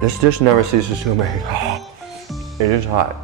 This dish never ceases to amaze. It is hot.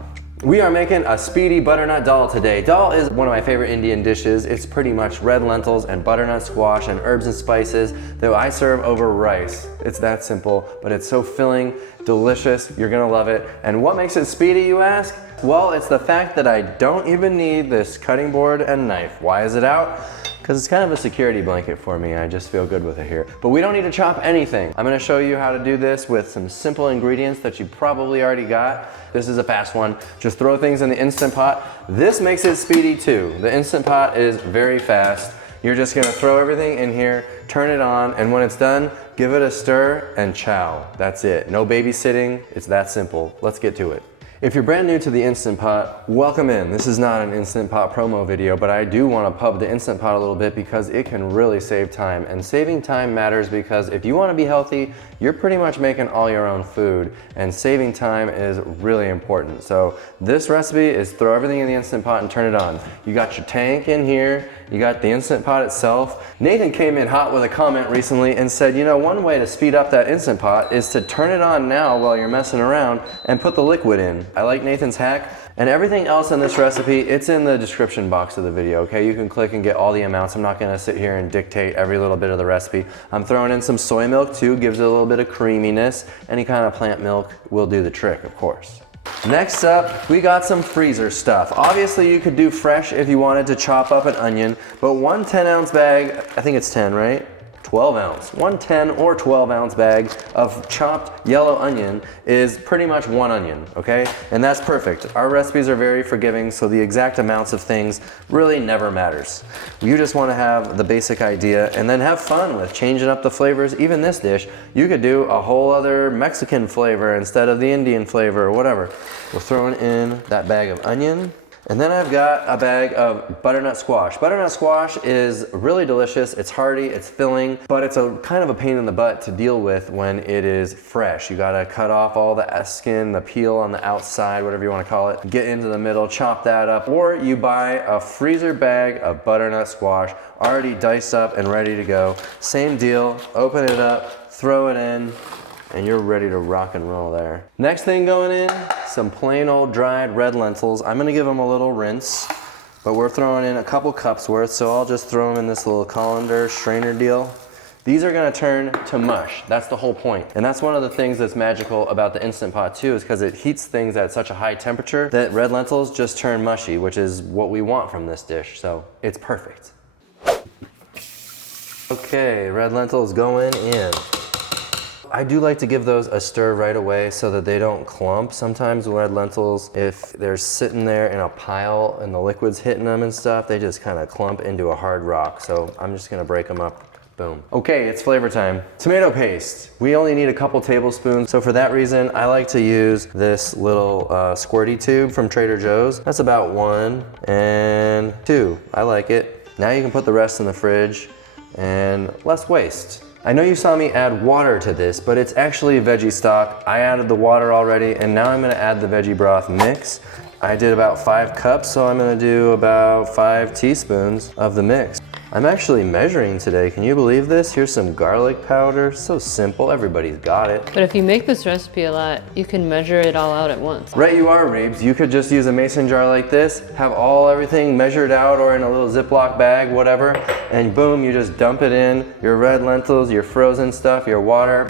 We are making a speedy butternut dal today. Dal is one of my favorite Indian dishes. It's pretty much red lentils and butternut squash and herbs and spices that I serve over rice. It's that simple, but it's so filling, delicious. You're gonna love it. And what makes it speedy, you ask? Well, it's the fact that I don't even need this cutting board and knife. Why is it out? Because it's kind of a security blanket for me. I just feel good with it here. But we don't need to chop anything. I'm gonna show you how to do this with some simple ingredients that you probably already got. This is a fast one. Just throw things in the Instant Pot. This makes it speedy too. The Instant Pot is very fast. You're just gonna throw everything in here, turn it on, and when it's done, give it a stir and chow. That's it. No babysitting, it's that simple. Let's get to it. If you're brand new to the Instant Pot, welcome in. This is not an Instant Pot promo video, but I do want to pub the Instant Pot a little bit because it can really save time. And saving time matters because if you want to be healthy, you're pretty much making all your own food, and saving time is really important. So this recipe is throw everything in the Instant Pot and turn it on. You got your tank in here, you got the Instant Pot itself. Nathan came in hot with a comment recently and said, you know, one way to speed up that Instant Pot is to turn it on now while you're messing around and put the liquid in. I like Nathan's hack, and everything else in this recipe, it's in the description box of the video, okay? You can click and get all the amounts. I'm not gonna sit here and dictate every little bit of the recipe. I'm throwing in some soy milk too, gives it a little bit of creaminess. Any kind of plant milk will do the trick, of course. Next up, we got some freezer stuff. Obviously you could do fresh if you wanted to chop up an onion, but one 10-ounce bag, I think it's 10, right? 12 ounce. One 10 or 12 ounce bag of chopped yellow onion is pretty much one onion, okay? And that's perfect. Our recipes are very forgiving, so the exact amounts of things really never matters. You just wanna have the basic idea and then have fun with changing up the flavors. Even this dish, you could do a whole other Mexican flavor instead of the Indian flavor or whatever. We're throwing in that bag of onion. And then I've got a bag of butternut squash. Butternut squash is really delicious. It's hearty, it's filling, but it's a kind of a pain in the butt to deal with when it is fresh. You gotta cut off all the skin, the peel on the outside, whatever you wanna call it, get into the middle, chop that up, or you buy a freezer bag of butternut squash already diced up and ready to go. Same deal, open it up, throw it in, and you're ready to rock and roll there. Next thing going in, some plain old dried red lentils. I'm gonna give them a little rinse, but we're throwing in a couple cups worth, so I'll just throw them in this little colander strainer deal. These are gonna turn to mush. That's the whole point. And that's one of the things that's magical about the Instant Pot too, is because it heats things at such a high temperature that red lentils just turn mushy, which is what we want from this dish, so it's perfect. Okay, red lentils going in. I do like to give those a stir right away so that they don't clump. Sometimes red lentils, if they're sitting there in a pile and the liquid's hitting them and stuff, they just kind of clump into a hard rock. So I'm just gonna break them up. Boom. Okay, it's flavor time. Tomato paste. We only need a couple tablespoons. So for that reason, I like to use this little squirty tube from Trader Joe's. That's about 1 and 2. I like it. Now you can put the rest in the fridge and less waste. I know you saw me add water to this, but it's actually veggie stock. I added the water already, and now I'm gonna add the veggie broth mix. I did about 5 cups, so I'm gonna do about 5 teaspoons of the mix. I'm actually measuring today, can you believe this? Here's some garlic powder, so simple, everybody's got it. But if you make this recipe a lot, you can measure it all out at once. Right you are, Reebs. You could just use a mason jar like this, have everything measured out or in a little Ziploc bag, whatever, and boom, you just dump it in, your red lentils, your frozen stuff, your water,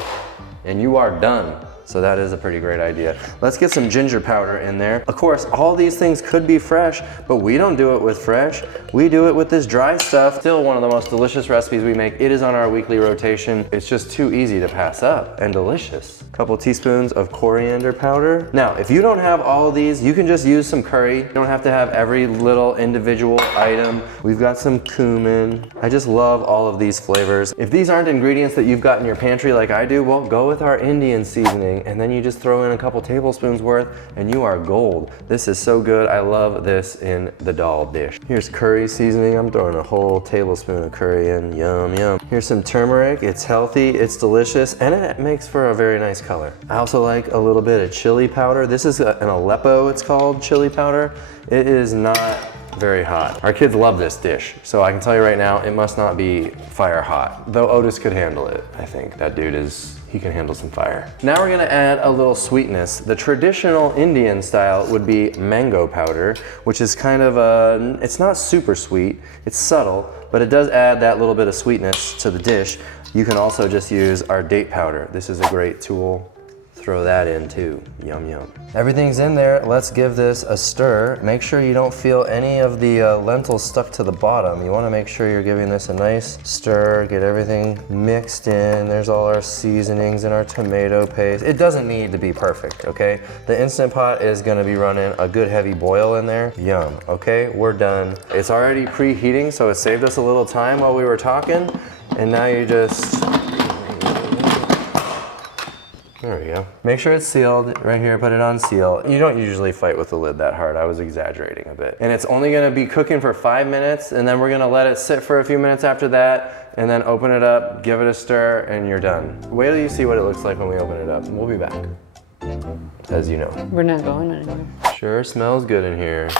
and you are done. So that is a pretty great idea. Let's get some ginger powder in there. Of course, all these things could be fresh, but we don't do it with fresh. We do it with this dry stuff. Still one of the most delicious recipes we make. It is on our weekly rotation. It's just too easy to pass up and delicious. A couple teaspoons of coriander powder. Now, if you don't have all of these, you can just use some curry. You don't have to have every little individual item. We've got some cumin. I just love all of these flavors. If these aren't ingredients that you've got in your pantry like I do, well, go with our Indian seasoning. And then you just throw in a couple tablespoons worth and you are gold. This is so good. I love this in the Dahl dish. Here's curry seasoning. I'm throwing a whole tablespoon of curry in. Yum, yum. Here's some turmeric. It's healthy, it's delicious, and it makes for a very nice color. I also like a little bit of chili powder. This is an Aleppo, it's called, chili powder. It is not very hot. Our kids love this dish, so I can tell you right now, it must not be fire hot. Though Otis could handle it, I think. That dude he can handle some fire. Now we're gonna add a little sweetness. The traditional Indian style would be mango powder, which is kind of it's not super sweet, it's subtle, but it does add that little bit of sweetness to the dish. You can also just use our date powder. This is a great tool. Throw that in too. Yum, yum. Everything's in there. Let's give this a stir. Make sure you don't feel any of the lentils stuck to the bottom. You wanna make sure you're giving this a nice stir, get everything mixed in. There's all our seasonings and our tomato paste. It doesn't need to be perfect, okay? The Instant Pot is gonna be running a good heavy boil in there. Yum, okay, we're done. It's already preheating, so it saved us a little time while we were talking. And now you just, there we go. Make sure it's sealed right here, put it on seal. You don't usually fight with the lid that hard. I was exaggerating a bit. And it's only gonna be cooking for 5 minutes, and then we're gonna let it sit for a few minutes after that, and then open it up, give it a stir, and you're done. Wait till you see what it looks like when we open it up. We'll be back, as you know. We're not going anywhere. Sure smells good in here.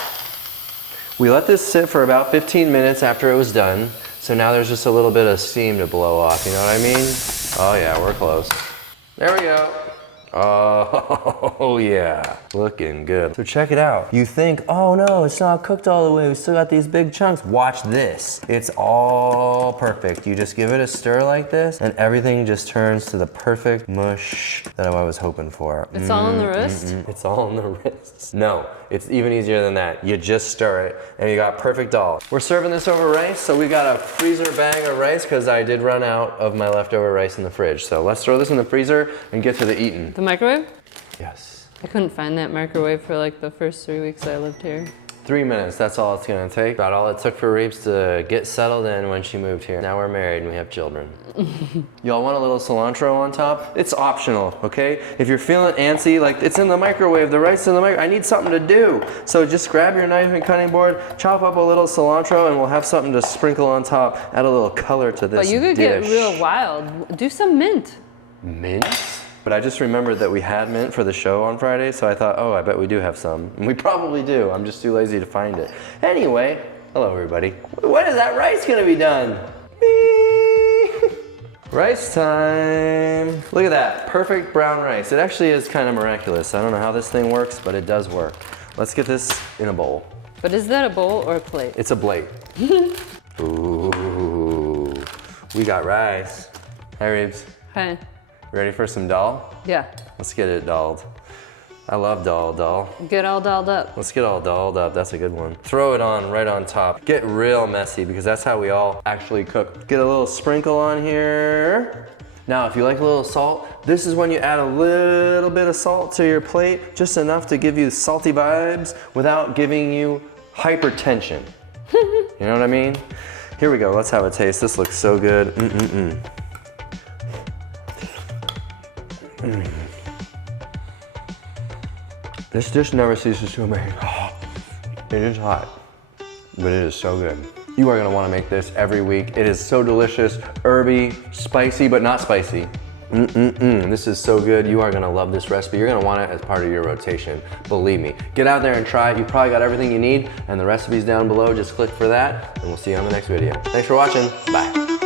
We let this sit for about 15 minutes after it was done, so now there's just a little bit of steam to blow off, you know what I mean? Oh yeah, we're close. There we go. Oh yeah, looking good. So check it out. You think, oh no, it's not cooked all the way. We still got these big chunks. Watch this. It's all perfect. You just give it a stir like this and everything just turns to the perfect mush that I was hoping for. It's all in the wrist? It's all in the wrist. No, it's even easier than that. You just stir it and you got perfect dal. We're serving this over rice, so we got a freezer bag of rice because I did run out of my leftover rice in the fridge. So let's throw this in the freezer and get to the eating. The microwave? Yes. I couldn't find that microwave for like the first 3 weeks I lived here. 3 minutes, that's all it's gonna take. About all it took for Reeves to get settled in when she moved here. Now we're married and we have children. Y'all want a little cilantro on top? It's optional, okay? If you're feeling antsy, like it's in the microwave, the rice is in the microwave, I need something to do. So just grab your knife and cutting board, chop up a little cilantro, and we'll have something to sprinkle on top, add a little color to this But you could dish. get real wild. Do some mint. Mint? But I just remembered that we had mint for the show on Friday, so I thought, oh, I bet we do have some. And we probably do. I'm just too lazy to find it. Anyway, hello everybody. When is that rice gonna be done? Beep. Rice time. Look at that, perfect brown rice. It actually is kind of miraculous. I don't know how this thing works, but it does work. Let's get this in a bowl. But is that a bowl or a plate? It's a plate. Ooh, we got rice. Hi, Reeves. Hi. Ready for some dal? Yeah. Let's get it dalled. I love dal. Get all dolled up. Let's get all dolled up, that's a good one. Throw it on right on top. Get real messy because that's how we all actually cook. Get a little sprinkle on here. Now, if you like a little salt, this is when you add a little bit of salt to your plate, just enough to give you salty vibes without giving you hypertension. You know what I mean? Here we go, let's have a taste. This looks so good. This dish never ceases to amaze. It is hot, but it is so good. You are gonna wanna make this every week. It is so delicious, herby, spicy, but not spicy. This is so good. You are gonna love this recipe. You're gonna want it as part of your rotation, believe me. Get out there and try it. You probably got everything you need, and the recipe's down below. Just click for that, and we'll see you on the next video. Thanks for watching, bye.